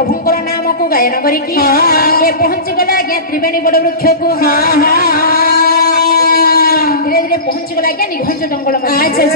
प्रभुंकर नाम को गायन करिकी ए पहुंची गला आज्ञा त्रिवेणी बड़ वृक्ष को धीरे धीरे पहुंची गला आज्ञा निघंज जंगल मध्य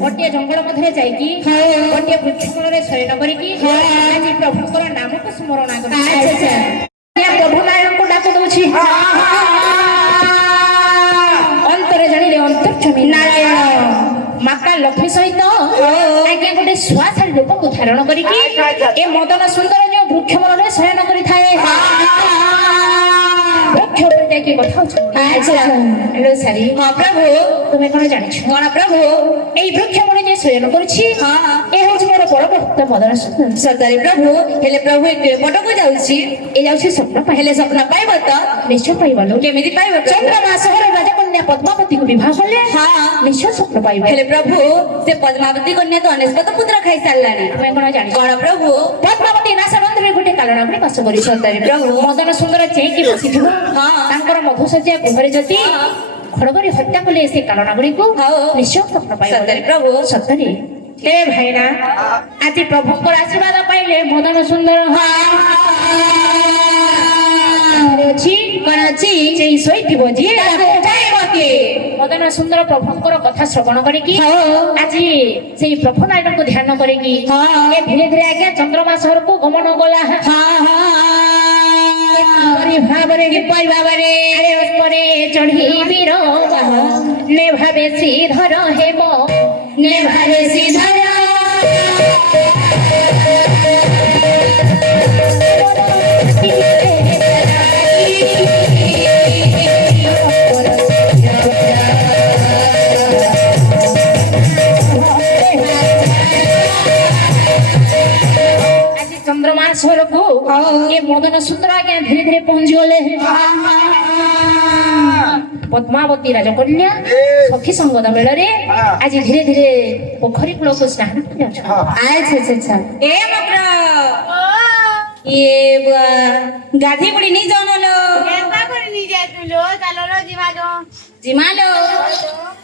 गोटे जंगल मध्य जाइकी गोटे वृक्ष मूल शयन करिकी आज प्रभुंकर नाम को स्मरण करिकी प्रभु नारायण को डाक दउछि अंतरे जानिले अंतर्क्षमी नारायण माता लक्ष्मी सहित आज्ञा गोटे स्वासारी रूप को धारण करिकी ए मदन सुंदर जो वृक्ष मूल शयन करि थाए वृक्ष ऊपर जाके कथा हेलो सारी हां प्रभु तुमे कोन जानिछ कोन प्रभु एई वृक्ष मूल जे शयन करछि ए होछ मोर बड़ भक्त मदन सुंदर सतारी प्रभु हेले प्रभु ए मोटो को जाउछि ए जाउछि स्वप्न हेले स्वप्न पाइब त निश्चय पाइबलो केमिति पाइब चंद्रमा सहर राजा कन्या पद्मावती को विवाह करले हां निश्चय स्वप्न पाइब हेले प्रभु से पद्मावती कन्या तो अनेस्पत पुत्र खाइ सारलानी तुमे कोन जानिछ कोन प्रभु पद्मावती नासनंदरे गोटे कालना गुडी पास करि सतारी प्रभु मदन सुंदर चेकी बसिथिबो हां तांकर मधुसज्जा गृहरे जति खड़गरी हत्या कले से कालना गुडी को निश्चय स्वप्न पाइब सतारी प्रभु सतरी हे भाईना आज प्रभुंकर आशीर्वाद पाइले मदन सुंदर मदन सुंदर प्रभुंकर कथा श्रवण करिकी आज से प्रभु नारायण को ध्यान करिकी धीरे धीरे आज्ञा चंद्रमा सहर को गमन गला भावरे चढ़ी वीर ने भावे श्रीधर हेम ने भावे श्रीधर चंद्रमा स्वर को ये मदन सुंदर आज्ञा धीरे धीरे पहुंच गले पद्मावती राजकन्या सखी संगद मेल रे आज धीरे धीरे पोखरी कूल को स्नान अच्छा ए मकर ये गाधी बुड़ी नहीं जानलो केता करी नहीं जातुलो चलो जिमालो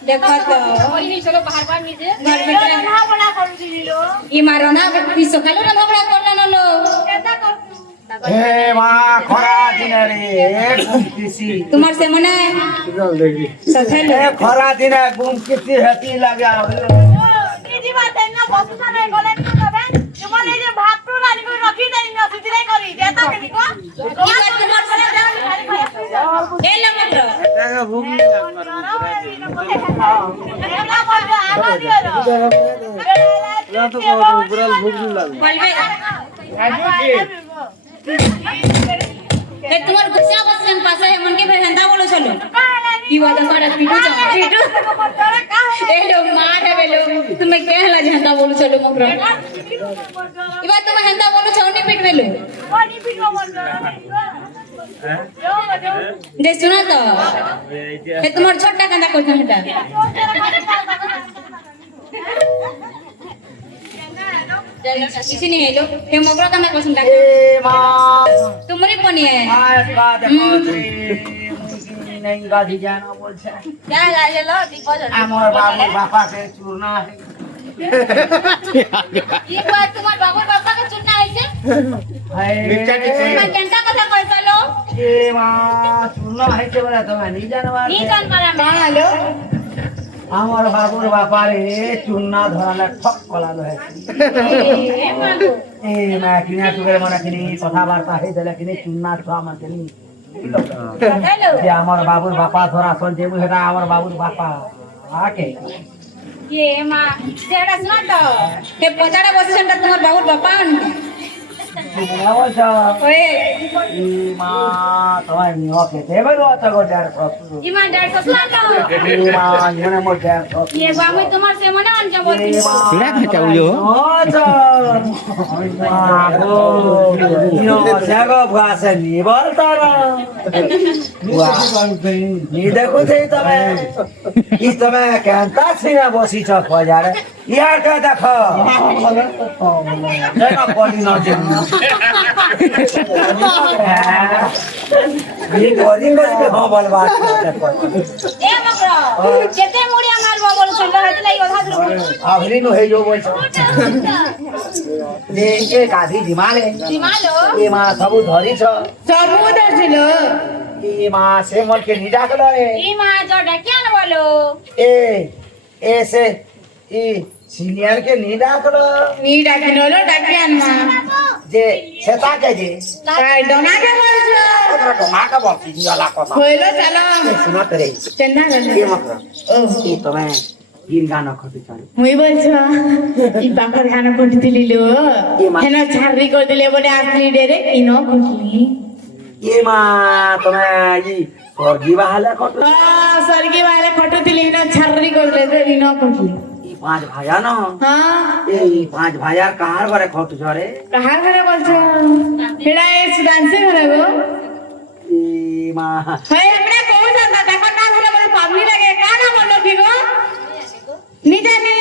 देखो तो ओही चलो बाहर बाहर नीचे घर में रंधा बड़ा करूलो ई मारना भी सकालो रंधा बड़ा करना लो केता कर हे मां खरा दिन रे गुमकिसी तुम्हार से मने सखल ए खरा दिन गुमकिसी हेती लगा दीदी बात है ना बसुता नहीं गले तो तबे तुम्हारे जे भात तो रानी को रखी देनी न सिधरे करी देता के को ई बात तुम्हार से ए ले मत एगा भूख ना तो पूरा भूख लाग ए तुम्हार गुस्सा बसन पास है मन के फिर हंदा बोलो चलो ई वाला सारा पीटू ए लो मार है बेलो तुम्हें कहला हंदा बोलो चलो मगरा ई बात तुम्हें हंदा बोलो छौनी पीट बेलो कोनी पीटो जे सुना तो ए तुम्हार छोटा कंदा कोन हटा किसी नहीं है लो हे मगरा का मैं पसंद ए मां तुम्हारी कोनी है का देखो नहीं गाधी जाना बोल छे क्या गाजे लो दीपो हमर बाबू बापा के चूरना है ये बात तुम्हार बाबू बापा के चूरना है छे मिर्चा की मैं केंटा कथा कहता लो ए मां चूरना है के बोला तो नहीं जानवा नहीं जान पारा मैं हेलो আমার বাবুর বাপারে চুন্না ধরালে ঠক কলালো है ए मैं किना तुगे मना किनी কথাবার্তা হই দেলে কিনি চুন্না ছোয়া মান কিনি যে আমার বাবুর বাপা ধরা সন যে হেটা আমার বাবুর বাপা আকে ये मां जेड़ा सुना तो के पचाड़ा बसछन त तुम्हार बाबुर बापा ओए ई मां तवाय नियो के देबरो त गो 150 ई मां 150 लानो ई मां मने मो 150 ये बाबू तुम्हार से मने अन के बोलती सीधा खचाउ जो अच्छा मां गो नियो जागो भाषा नि बोलता नी देखो छै तमे ई तमे केनता छिना बसी छ बजार यार का देखो देखो कोनी न जे ये गोदिन गोदिन हां बोलबा ए मकरा केते मुड़िया मारबा बोल छन हेत लाई आधा আভরি নো হে যো বলছ যে এ গাধি দিমালে এ মা সবু ধরিছ সবু ধরছিল এ মা সে মনকে নি ডাকলো ই মা জটা কেন বলো এ এসে ই সিনিয়রকে নি ডাকলো নি ডাকিল হলো ডাকি আন মা যে সেটাকে যে তাই ডোনাকে বলছো তোরা তো মাকে বলছি জিওলা কথা হইলো চলো শোনা তো রে চেন্না গেল এ মাত্র ও ই তুমি গিন গান খতি চাই মুই বলছো ই পাখর ধান কটিলি লো হেন ছাড়ি করে দিলে বলে আসলি ডেরে ইন কটিলি এ মা তুমি ই সর্গি বাহালে কত স্বর্গে বাইরে কটুতিলি হেন ছাড়ি করে দিলে ইন কটিলি ই পাঁচ ভাইয়া না হ্যাঁ এই পাঁচ ভাইয়ার কাহার ঘরে খট ঝরে কাহার ঘরে বলছো হেডা এই সুদাংশী ঘরে গো এ মা হয় আমরা কোন জানা দেখো না ঘরে বলে পাবলি লাগে কানা বলো কি গো নি জানি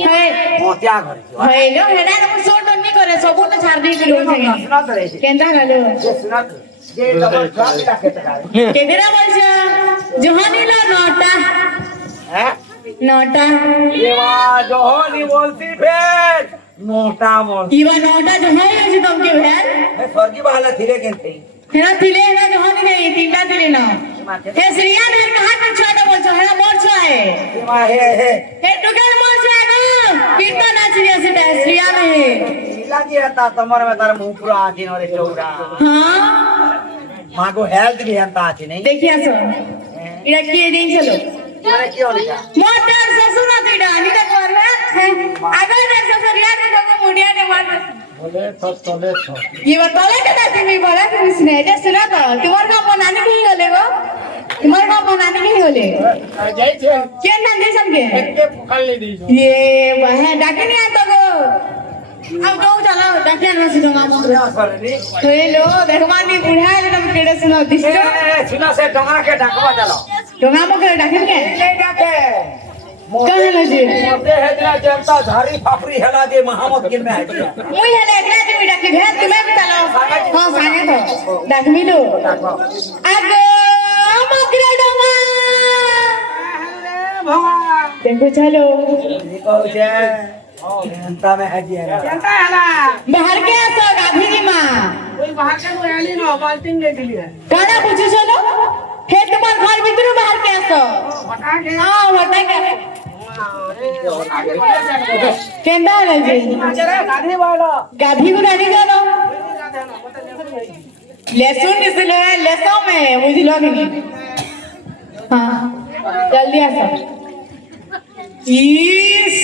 হয় মতিয়া ঘরে হইলো হেডা না সোট নি করে সবুটা ছাড় দি দিলো শোনা তো রে কেন্দা গেল যে শোনা তো যে তোমার সবটা কেটে গায় কেদিরা বলছো জোহানিলা নটা হ্যাঁ নটা এ মা জহনি বলছি ফের নোটা মল ইবা নটা জোহাই আছে তোমাকে ভ্যান এ সর্গি বাহালে থিরে কেনতে হেনা দিলে হেনা জোহানি নেই তিনটা দিলে না হে শ্রিয়া দের কাহা का छोटा बोलছো হেনা মোরছো है এ মা হে হে हे टुकल मोरছো है गो कीर्तन नाच रिया से श्रिया में है लागी आता तमर में तार मुंह पूरा आखिन और चौड़ा हां मां को हेल्थ भी हंता आखिन नहीं देखिया सो इड़ा किए दिन चलो मारे क्यों लिखा मोटर ससुर ना तिड़ा नी देखो ना आगे देख ससुर यार देखो मुड़िया ने मार बोले तो चले तो ये बताले के दादी नहीं बोला कि इसने जे सुना तो तुम्हार का बनाने की होले गो तुम्हार का बनाने की होले जाई छे के ना दे सबके के पकड़ ले दी ये वह डाके नहीं आता गो अब तो चलो डाके ना सुनो मामा हेलो देखमानी बुढ़ा ले तुम केड़े सुनो दिस्तो सुना से डोंगा के डाकवा चलो डोंगा मो के डाके के ले डाके कहां ले जी मोटे हेदरा जनता झाड़ी फाफरी हेला दे महामत गिन में है मुई हेले एकला जी डाके भेज तुम्हें भी चलो हां सागे तो डाक मिलो आगो मकरा डोंगा देखो चलो निको जे जनता में है जी जनता हेला बाहर के आसो गाभी जी मां कोई बाहर के आली न बाल्टी ले दिली है काना पूछी चलो हे तुम्हार घर भीतर बाहर के आसो हटा के हां हटा के केंदा ले जी जरा गाधी वाला गाभी को डाली जानो लहसुन इसलिए लहसुन में बुझलो कि नहीं हां जल्दी आसो इस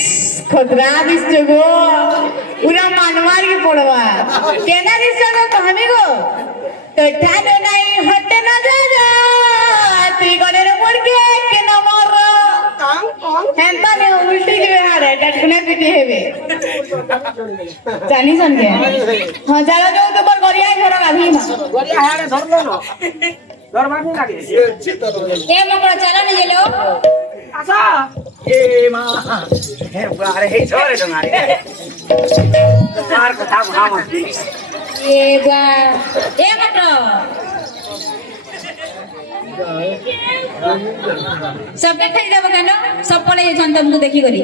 खतरा दिस जगो पूरा मानवार के पड़वा केना दिस जगो कहमी गो तो ठानो नहीं हटे ना जा ती गने रे मुड़ के न मर हेंता ने उल्टी के हारे डटकने पीती हेबे जानी सन के हां जाला जो तो पर गरिया घर गाधी ना गरिया हारे धर लो न दरबार नहीं लागे ए मकड़ा चलो ने जेलो आसा ए मां हे अरे हे छोरे डोंगारे मार कथा महामत ए बा ए मकड़ा सबके खाई देबो केनो सब पळे जन तुमको देखी करी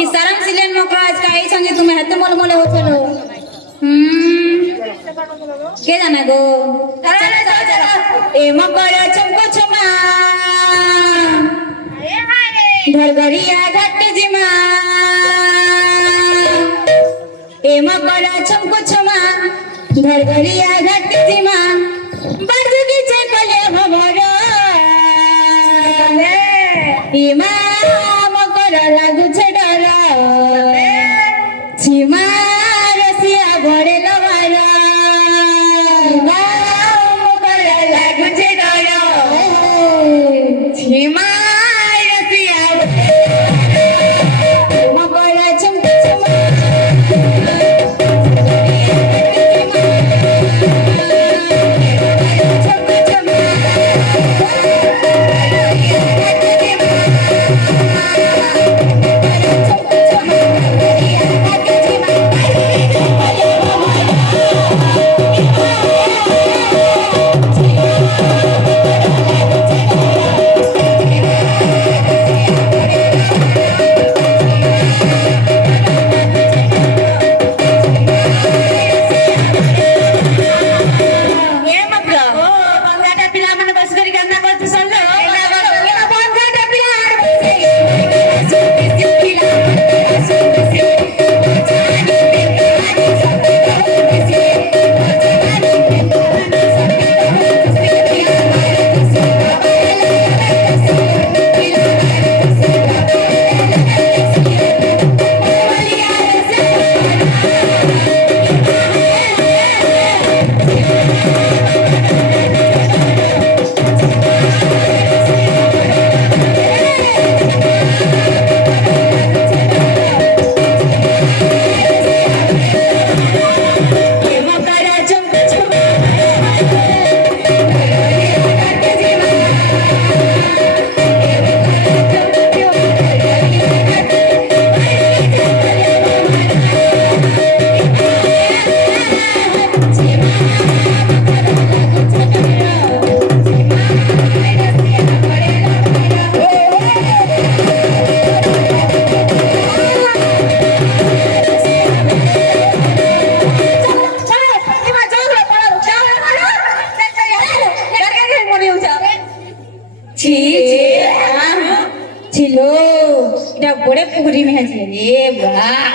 ई सरम सिलेन मकड़ा आज का आई संगे तुम्हें हते मोल मोले होचलो के जाना गो चलो चलो चलो ए मकड़ा चमको छमा अरे हाय घरघरिया घट जिमा ए मकड़ा चमको छमा घरघरिया घट जिमा बरजुगी चकले भवरा ए मा मकड़ा लागु छे डरा छिमा रसिया भरे लवारा मा मकड़ा लागु छे डरा छिमा रसिया मकड़ा चमको छमा Oh এটা বড়ে পুকুরি में है ये वाह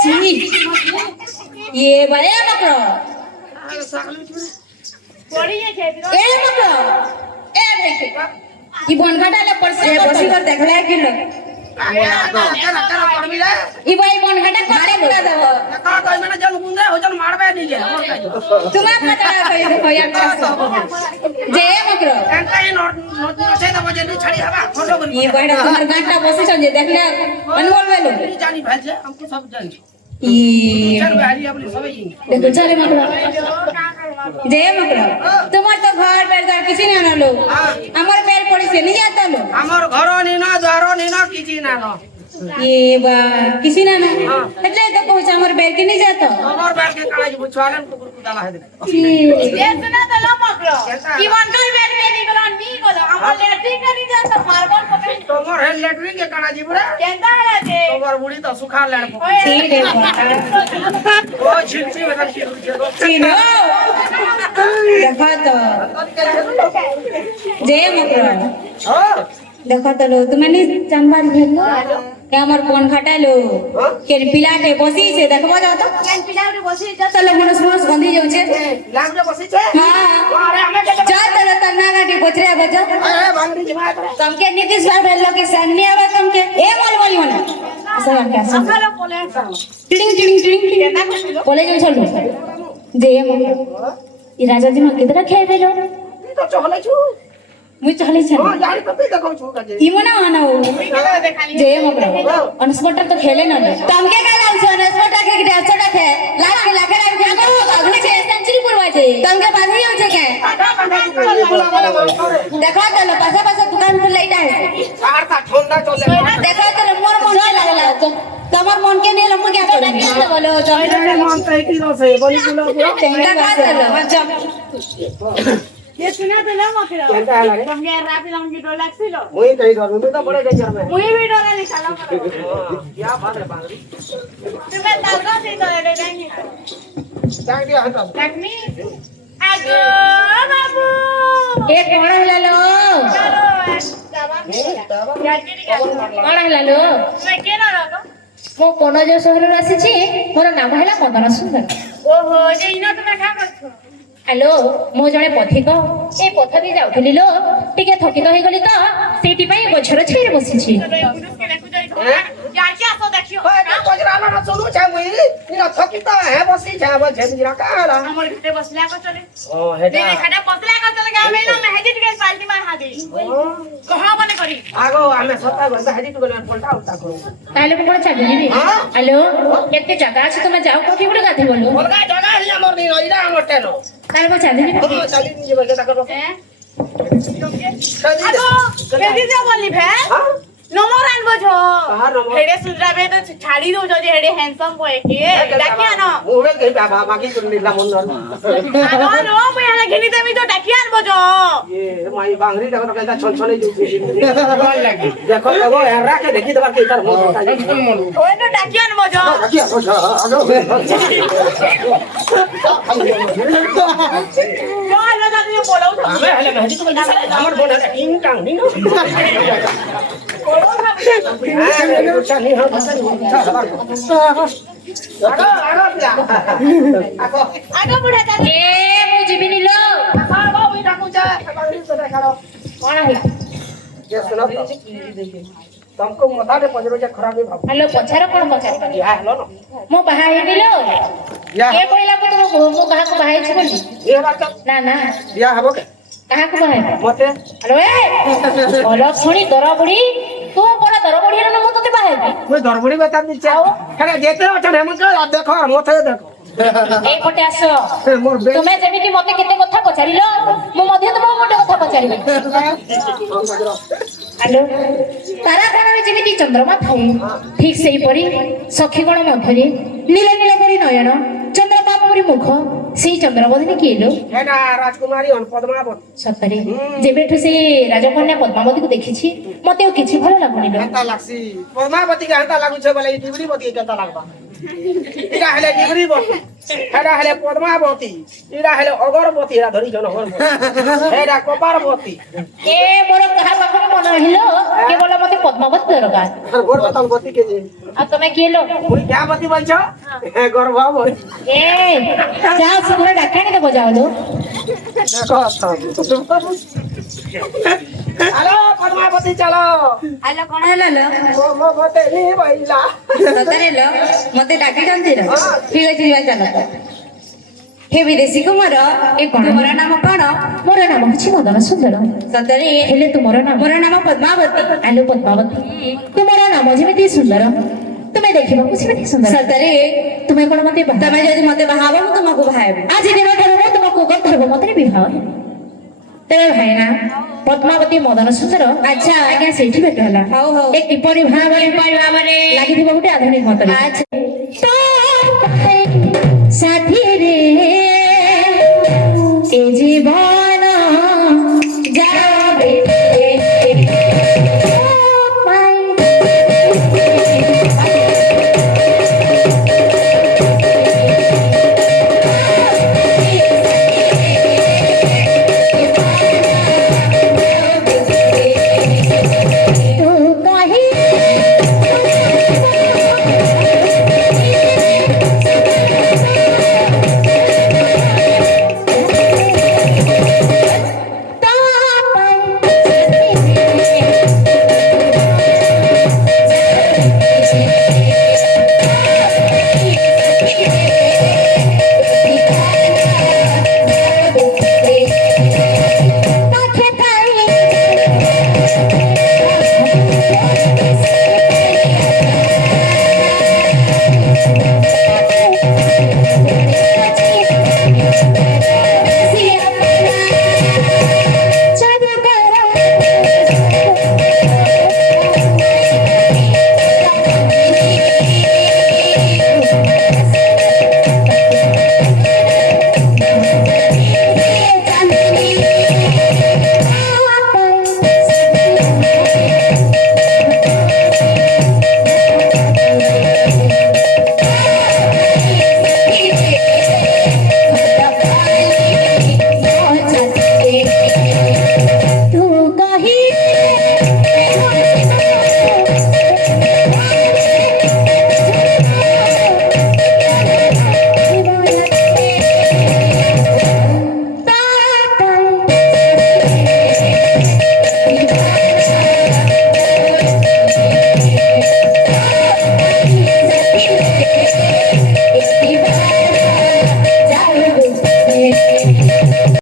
ची ये बड़े मकर ए मकर ए देखे ई बनघाटा ले पड़ से बसी कर देखला कि लो ई भाई बनघाटा काटे बुला दो तुम्हारा पता कहि देखो यार जे मकर ये बड़ा तुम्हार गांटा बसी छ जे देखले अनमोल वेलो ई देखो चले मकर जे मकर तुम्हार तो घर बेरदार किसी नहीं आनलो हमर पैर पड़ी से नहीं जाता लो আমার ঘর নিনা দ্বার নিনা কিছু না না ये बा किसी ना ना એટલે તો કહું છું हमर पैर के नहीं जाता আমার ব্যাগ কে কাজ বুঝવાলেন কুকুর কুদালা হে ये सुना तो लो मकरो जीवन कर बैठ के निकलो नी गलो हमर लेटरिन करी जाता मारबन पकड़ তোমার হে লেটরিন কে কানা জিবরে केंदा है जे তোমার বুড়ি তো সুখা লেন ठीक है ও ছিলছি বেটা चीनो देखो तो जय मकरो হ্যাঁ देखो तो लो तुम नहीं जानबार भेलो के हमर कोन खटालो के पिलाटे बसी छे देखबो जाओ तो केन पिलावरे बसी जा चलो मनस मनस गंधी जाउ छे লাগবে বসিছে हां আরে আমি जा चलो तना गाटी बोचरे बजा আরে বাংরি জিমা করে तुमके नीतीश बार भेलो के सामने आवे तुमके ए मोल मोली मन ऐसा क्या सब चलो बोले टिडिंग टिडिंग टिडिंग केंदा कइलो बोले जाउ चलो जय मकरो ई राजा जी में कितना खेल भेलो তো চলে ছু मुई चले ও चल জানি তো তুই দেখো ছু কাজে इमना आना हो जय मकरो अनस्पॉटर तो खेले ना तुमके का नाम छो अनस्पॉटर के डांसर के लाख लाख लाख के अगले छे सेंचुरी पुरवा छे तुमके बाधी हो छे के देखो चलो पासा पासा दुकान पर लाइट है আর তা ঠান্ডা চলে देखो चलो मोर मन के लागला तमर मन के नहीं लम के क्या बोलो মন তাই কি রসে বলি গুলো देखो चलो ये सुना तो लो मकरो কেনটা লাগে तुमके रापी लंगी डो लागसिलो মুই তাই ধরু তুই তো বড় গেছর মে मुई भी डोरा निकालो मकरो क्या बात है बांगरी तुम्हें ताको से तो ले जाएंगे जाग दिया हटा लक्ष्मी आगो बाबू ए कोण हला लो चलो जावा जाके निकालो कोण हला लो मैं के ना रखो मो कोण जो शहर आसी छी मोर नाम हला मदन सुंदर ओहो जे इना तुम्हें खा करछो हेलो मो जणे पथिक ए पथ भी जाउथली लो टिके थकित होई गली तो सेठी पई गछर छेर बसी छी चलो पुलिस के लेकु जाई तो जाके आसो देखियो कोजराला ना सुनु छे मुई इना थकिता है बसी छे बल छे दिरा काला हमर घटे बसला को चले ओ हेटा देने खड़ा बसला को चले गामे ना मेहदी टिके पाल्टी मार हा दे कहां बने करी आगो आमे सत्ता गंदा हेडी तो गले पलटा उल्टा करू ताले को कोन चाबी नी हेलो केते जगह अछि तुम जाओ कोठी बोले गाथे बोलो बोलगा जगह ही हमर नी इरा हमर टेनो ताले को चाबी नी ओ चाली नी जेबे ता करो हैं खादी आगो केदी जा बोली भे हां नंबर आनबो छो कहां नंबर हेडे सुधराबे तो छाड़ी दो जदी हेडे हैंडसम बॉय के डाकिया न ओवे के बाबा बाकी कर नीला मन आगो नो मैं हला घिनी देमी तो डाकिया आनबो छो ये माई बांगरी देखो कहता छन छने जुसी बोल लगी देखो देखो एरा के देखी दबा के इधर मोर ओए तो डाकिया आनबो छो आगे आगो जो हला दादी बोलो तो हमें हले मेहदी तो गल हमर बोल है टिंग टांग नी चाली हां बसन आगो आगो बुढ़ा दादी ए मु जीबी नी लो हां बाबू डाकू जा बांगरी तो देखालो कोण हला ये सुनो तुमको मथा दे पजरो जे खराब भाव हेलो पछार कोण पछार या हेलो न मो बाहा हे दिलो या ए पहिला को तुम मो कहा को बाहा छी बोली ये बात ना ना या हबो के कहा को बाहा मते हेलो ए बोलो सुनी दरा बुढ़ी तू बड़ा दरा बुढ़ी रे मो तते बाहा कोई दरबड़ी बता दी छे करे जेते अछन हम के देखो मथे देखो ए पटे आसो मोर बे तुमे जेमिति मते केते कथा पचारिलो मो मध्ये तुम मोटे कथा पचारिबे हेलो तारा कोणरे जेमिति चंद्रमा थाए ठीक सेही परी सखीगण मध्यरे नील नील परी नयन चंद्रमा परी मुख सेही चंद्रबदनी किलो एना राजकुमारी पद्मावती सतरे जेबेठु से राजकन्या पद्मावती को देखिछि मते किछि भलो लागुनी लो केता लागसी पद्मावती के हता लागु छे बोले टिबड़ी बती केता लागबा ଏଟା ହେଲେ ଡିଗ୍ରୀବତୀ ଏଟା ହେଲେ ପଦ୍ମାବତୀ ଏଟା ହେଲେ ଅଗରବତୀ ଏଟା ଧରିଛନ ଅଗରବତୀ ଏଟା କପାରବତୀ ଏ ମୋର କାହା ପାଖରେ ମନ ରହିଲ କେବଳ ମତେ ପଦ୍ମାବତୀ ଦରକାର ଗର୍ଭବତୀ କେ ଯେ ଆଉ ତମେ କିଏ ଲୋ ପୁଣି କ୍ୟାବତୀ ବଲଛ ଗର୍ଭବତୀ ଏ ଯାଅ ଶୀଘ୍ର ଡାକାଣି ଦେବ ଯାଅ ଲୋ ଚାଲ ପଦ୍ମାବତୀ ଚାଲ ଆଲୋ କଣ ହେଲା ଲୋ ମୋ ମତେ ନି ବଇଲା ସତରେ ଲୋ ମତେ ଡାକିଛନ୍ତି ଲୋ ଠିକ ଅଛି ଯିବା ଚାଲ ହେ ବିଦେଶୀ କୁମାର ଏ କଣ? ତୁମର ନାମ କଣ ମୋର ନାମ ହେଉଛି ମଦନ ସୁନ୍ଦର ସତରେ ହେଲେ ତୁମର ନାମ ମୋର ନାମ ପଦ୍ମାବତୀ ଆଲୋ ପଦ୍ମାବତୀ ତୁମର ନାମ ଯେମିତି ସୁନ୍ଦର ତୁମେ ଦେଖିବାକୁ ସେମିତି ସୁନ୍ଦର ସତରେ ତୁମେ କଣ ମତେ ବାହା ତମେ ଯଦି ମତେ ବାହାବ ମୁଁ ତୁମକୁ ବାହାହେବି ଆଜି ଦିନଠାରୁ ମୁଁ ତୁମକୁ ଗର୍ଭ ମତରେ ବିବାହ ହେବି। ତେବେ ଭାଇନା ପଦ୍ମାବତୀ ମଦନ ସୁନ୍ଦର ଆଚ୍ଛା। ଆଜ୍ଞା ସେଇଠି ଭେଟ ହେଲା ହଉ ହଉ ଏ କିପରି ଭାବରେ ଭାବରେ ଲାଗିଥିବ ଗୋଟେ ଆଧୁନିକ ମତରେ ଆଚ୍ଛା।